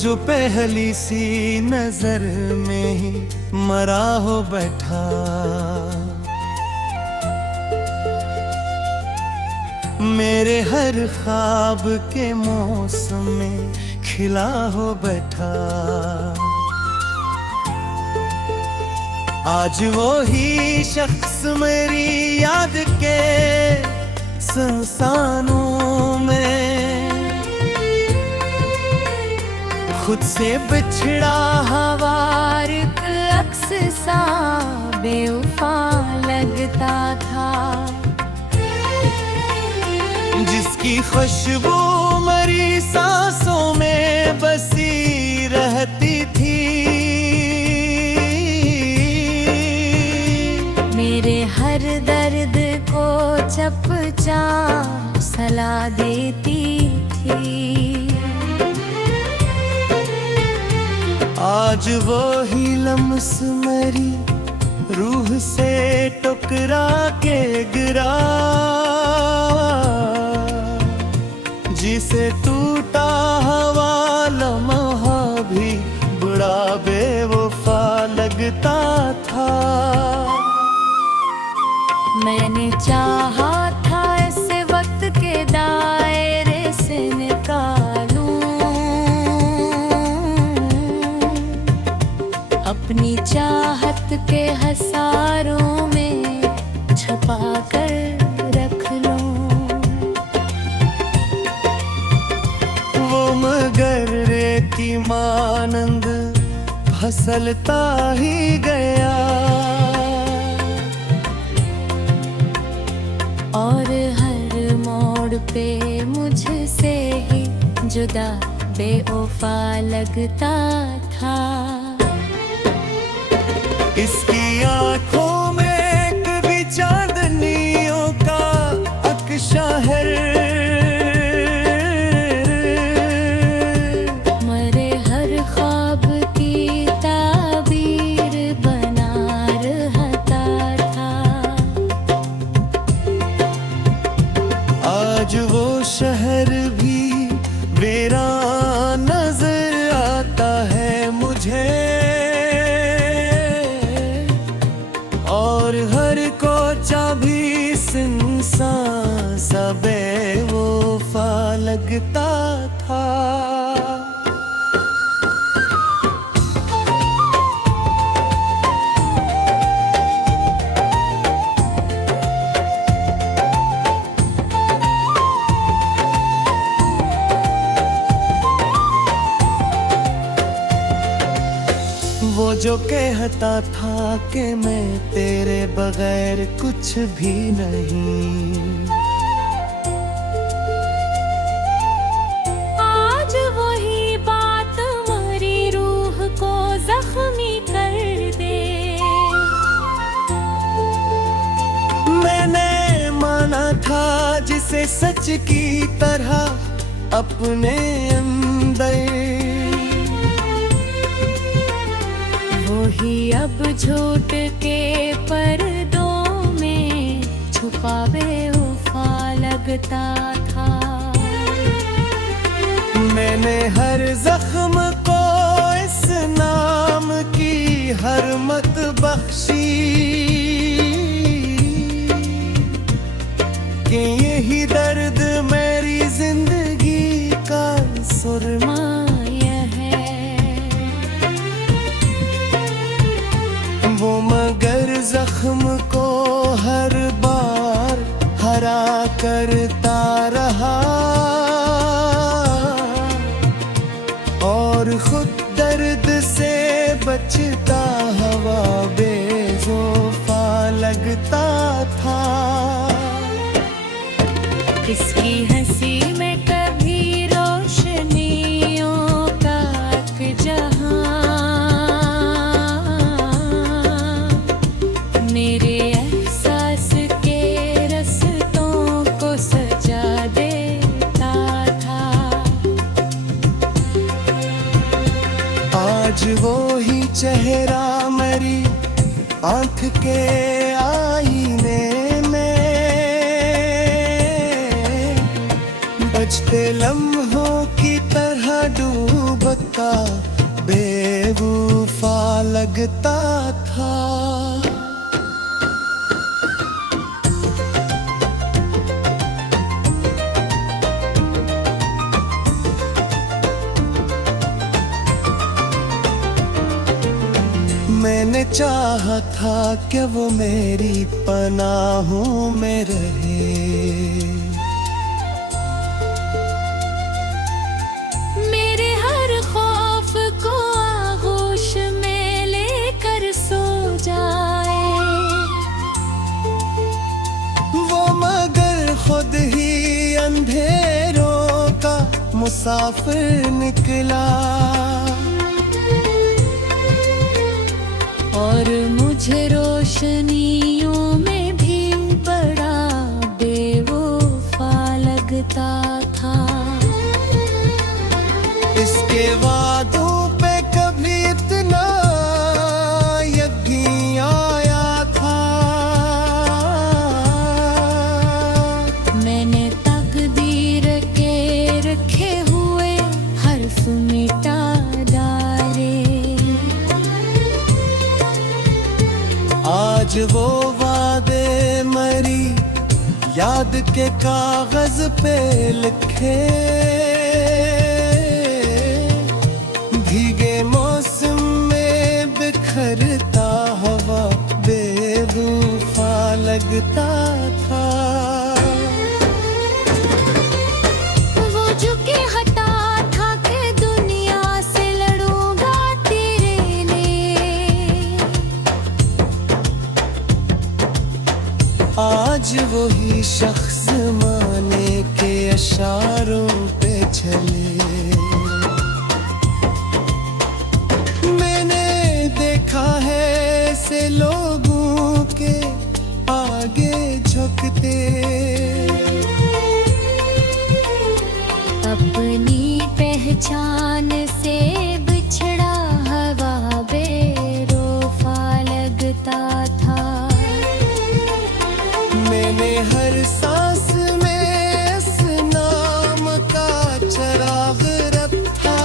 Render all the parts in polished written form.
जो पहली सी नजर में ही मरा हो बैठा, मेरे हर ख्वाब के मौसम में खिला हो बैठा। आज वो ही शख्स मेरी याद के संसानों में खुद से बिछड़ा हवार अक्स सा बेवफा लगता था, जिसकी खुशबू मरी सांसों में बसी रहती थी। मेरे हर दर्द को चपचा सला देती थी। आज वो ही लम्स मेरी रूह से टकरा के गिरा, जिसे टूटा हुआ लम्हा भी बड़ा बेवफा लगता था। मैंने चाहा था इस वक्त के दायरे से निकालूं अपनी चाहत के हसारों में छुपा कर रख लूं। वो मगर रेती मानंद फिसलता ही गया, और हर मोड़ पे मुझसे ही जुदा बेवफा लगता था। इसकी आंखों में कभी चांदनियों का अक्शा है, मरे हर ख्वाब की ताबीर बना रहता था। आज वो शहर भी वीरान नजर आता है मुझे, और हर कोचा भी सुनसान सा बेवफा लगता था। वो जो कहता था कि मैं तेरे बगैर कुछ भी नहीं, आज वही बात मेरी रूह को जख्मी कर दे। मैंने माना था जिसे सच की तरह अपने अंदर, वही अब झूठ के पर्दों में छुपा बेवफा लगता था। मैंने हर जख्म को इस नाम की हरमत बख्शी कि यही दर्द मेरी जिंदगी का सुरमा वो मगर जख्म को हर बार हरा करता रहा, और खुद दर्द से बचता हुआ बेवफा लगता था। इसकी हंसी में कभी रोशनियों का जहां, मेरे एहसास के रस्तों को सजा देता था। आज वो ही चेहरा मेरी आंख के आईने में बचते लम्हों की तरह डूबता का बेवफा लगता था। मैंने चाहा था कि वो मेरी पनाहों में रहे, मेरे हर खौफ को आगोश में लेकर सो जाए। वो मगर खुद ही अंधेरों का मुसाफिर निकला, और मुझे रोशनियों में भी बड़ा बेवफा लगता था। इसके वादों पे कभी इतना यकीन आया था। मैंने तकदीर के रखे हुए हर्फ मिटा डाले। आज वो वादे मरी याद के कागज पे लिखे, भीगे मौसम में बिखरता हवा बेवफा लगता था। वो झुके हटा था कि दुनिया से लड़ूंगा तेरे लिए। आज वही शख्स माने के इशारों पे चले। मैंने देखा है ऐसे लोगों के आगे झुकते, अपनी पहचान से बिछड़ा हवा बेरोफा लगता था। मैंने हर सांस में इस नाम का चिराग रखा।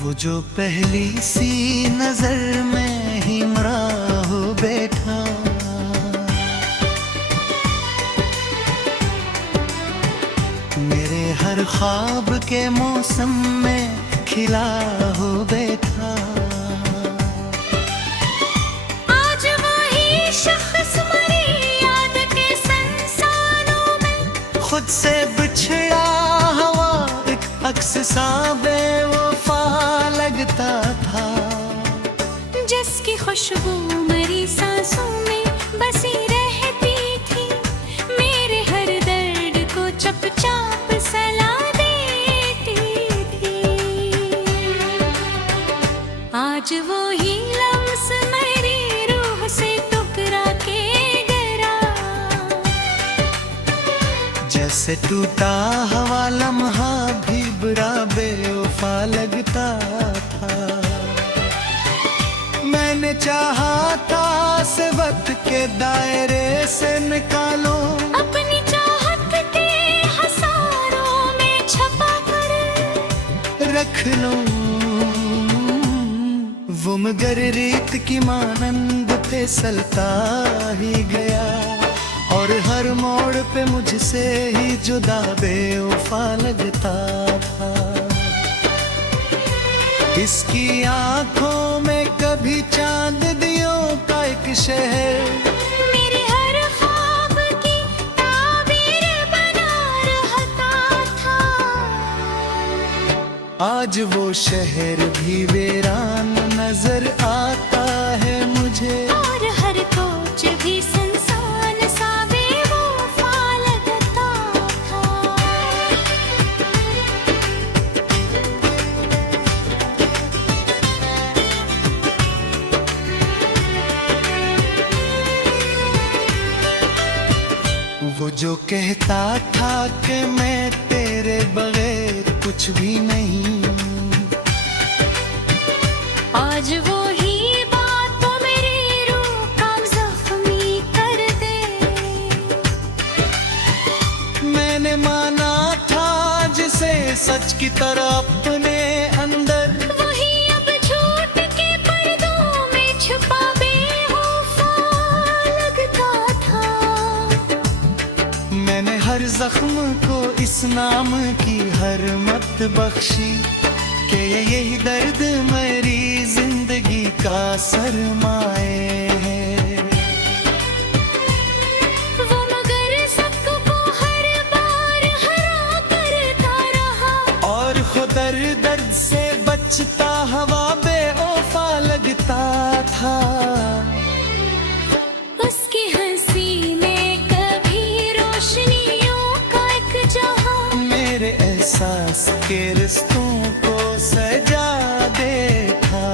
वो जो पहली सी नजर में ही मरा हो बैठा, मेरे हर ख्वाब के मौसम में खिला हो बैठा। आज वही शख्स मरी याद के संसारों में, खुद से बिछड़ा हवा एक अक्स सा बेवफा लगता था। जिसकी खुशबू मरी सांसों में बसी रहती थी, मेरे हर दर्द को चुपचाप सला देती थी। आज वो ही लम्स मेरी रूह से टुकरा के गिरा, जैसे टूटा हवा लम्हा भी बुरा बेवफा लगता था। मैंने चाहा था से वक्त के दायरे से निकालो, अपनी चाहत के हसारों में छपा कर रख लो। वो मगर रेत की मानंद फिसलता ही गया, और हर मोड़ पे मुझसे ही जुदा बेवफा लगता था। इसकी आंखों में कभी चांद दियों का एक शहर, मेरे हर ख्वाब की ताबीर बना रहता था। आज वो शहर भी वीरान नजर आता है मुझे, और हर कोच भी संसान सा बेवफा लगता था। कहता था कि मैं तेरे बगैर कुछ भी नहीं, आज वो ही बात तो मेरी रूह का जख्मी कर दे। मैंने माना था जिसे सच की तरह अपने अंदर, वही अब झूठ के पर्दों में छुपा बेवफा लगता था। मैंने हर जख्म को इस नाम की हरमत बख्शी कि यही दर्द मेरी जिंदगी का सरमाए है। वो मगर सबको हर बार हरा करता रहा, और खुद दर्द से बचता हवा बेवफा लगता था। उसकी हंसी में कभी रोशनियों का एक जहां, मेरे एहसास के रिश्तों को सजा देखा।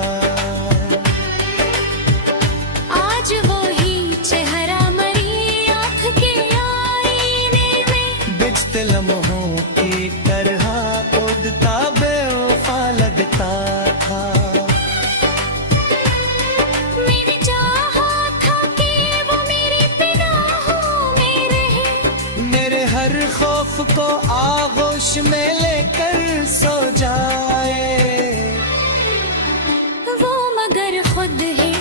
आज वो ही चेहरा मरी आँख के आईने में, बिजते लम्हों की तरह उड़ता बेवफा लगता था। मेरी चाहत था कि वो मेरी पनाहों में रहे, मेरे हर खौफ को आगोश में लेकर सो जाए। वो मगर खुद ही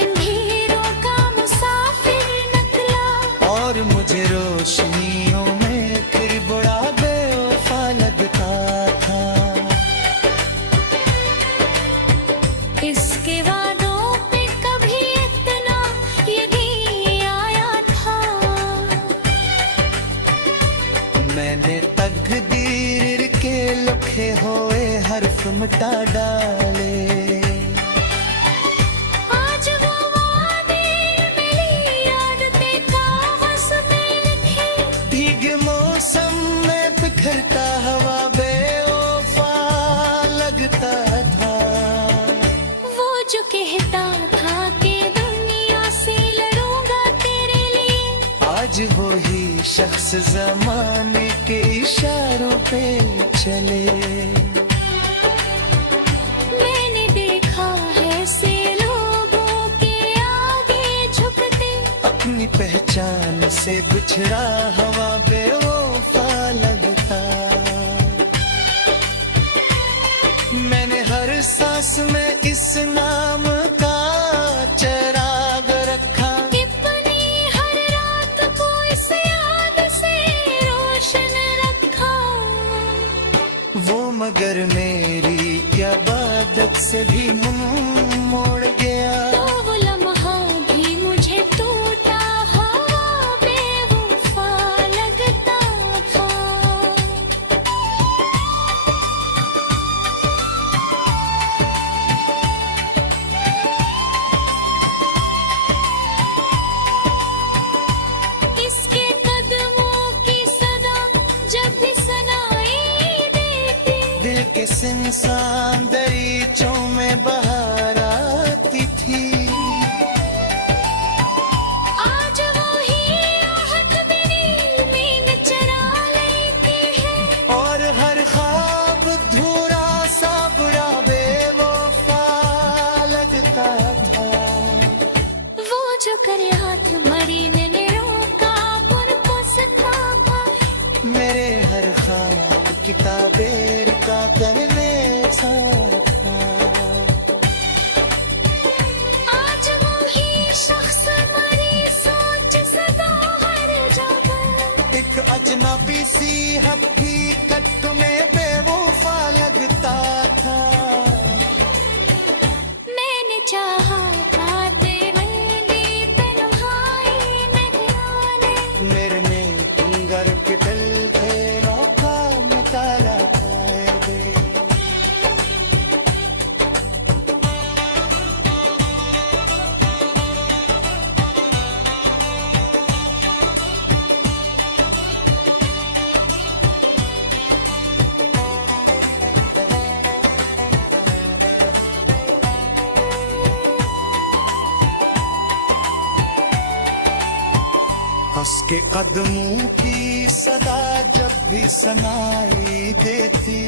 इन ढेरों का मुसाफिर निकला, और मुझे रोशनियों में फिर बड़ा बेवफा लगता था। इसके वादों पे कभी इतना यकीन आया था। मैंने तकदीर के लिखे हुए हर्फ मिटा डाले, आज वो वादे मिली आदतें कागज में लिखी, भीगे मौसम में बिखरता हवा बेवफा लगता था। वो जो कहता था कि दुनिया से लड़ूंगा तेरे लिए, आज वो ही शख्स जमाने के इशारों पे चले। मैंने देखा है से लोगों के आगे झुकते, अपनी पहचान से बिछड़ा हवा बेवफा लगता। मैंने हर सांस में इस नाम का चिराग रखा, अपनी हर रात को इस याद से रोशन रखा। वो मगर मेरी इबादत से भी मुंह मोड़ गया। तो वो लम्हा भी मुझे टूटा हुआ बेवफा लगता था। इसके कदमों की सदा जब भी सुनाई देती, दिल के सिंसान दरीचों में बहार आती थी। आज वो ही आहट मेरी नींद चुरा लेती है, और हर ख्वाब धूरा सा बुरा बेवफा लगता था। वो जो करे हाथ मरी ने रोका पुन पुसता था। मेरे हर ख्वाब किताबेर का करने सा था। आज वो ही शख्स मरी सोच सदा हर जगह, एक अजनबी सी हकीकत में बेवफा लगता था। मैंने चाहा था तेरे तन्हाई में गिराने, मेरे में घर के दिल थे नौका निकाला था। उसके कदमों की सदा जब भी सुनाई देती